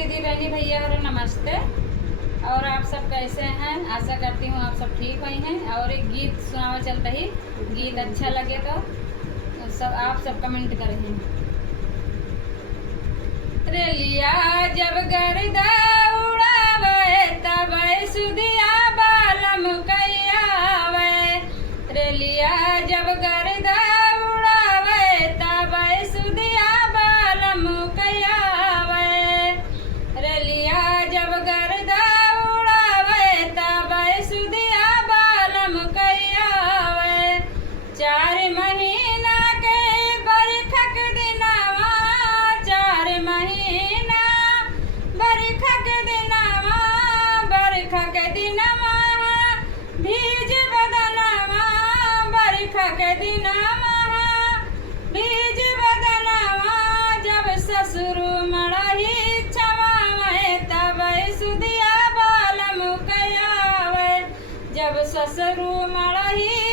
दीदी बहनी भैया और नमस्ते। और आप सब कैसे हैं? आशा करती हूँ आप सब ठीक हुई हैं। और एक गीत सुनावा चलता ही, गीत अच्छा लगे तो सब आप सब कमेंट करें। रेलिया जब गर्दा उड़ावे तब सुधिया बालम कैयावे। रेलिया जब गर्दा उड़ावे तब सुधिया बालम कैयावे। रेलिया जब गर्दा उड़ावे तब सुधिया बालम कैयावे। 4 महीना के बरखक दिनवा, 4 महीना बरखक दिनवा, बरखक दिनवा भीज बदनवा, बरखक दिनवा भीज बदनवा। जब ससुर मड़ही छवावे तब सुधिया बालम कैयावे। जब ससुर मड़ही